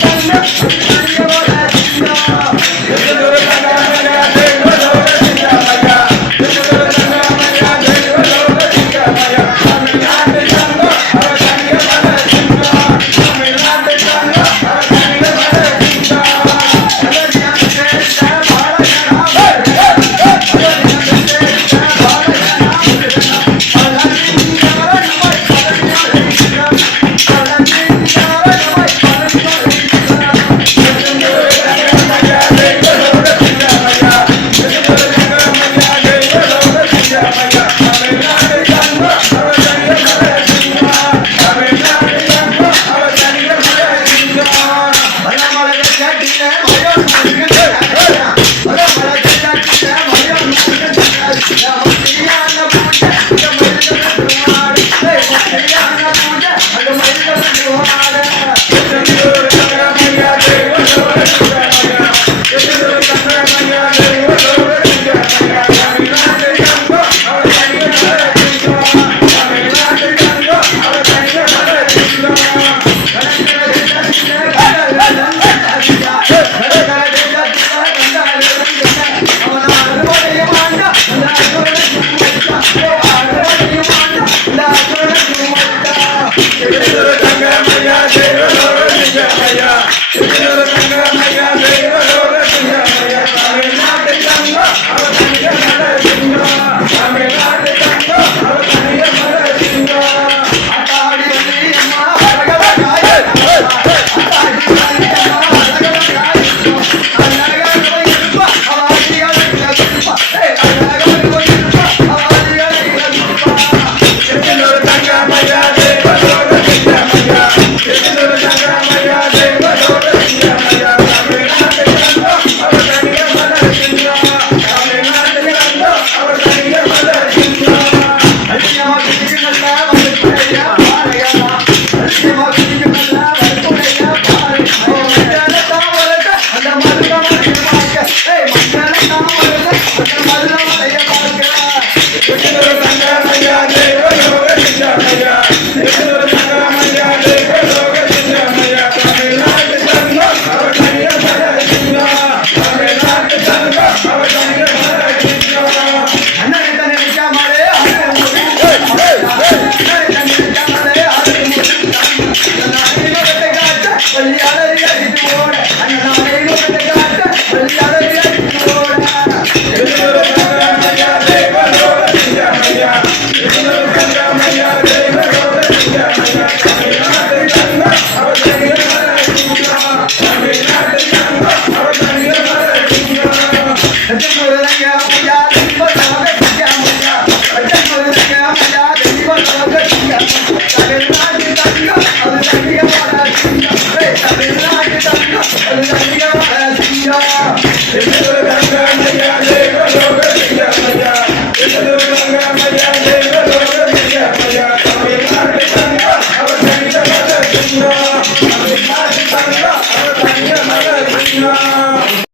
Thank you. தமிழ்நாட்டு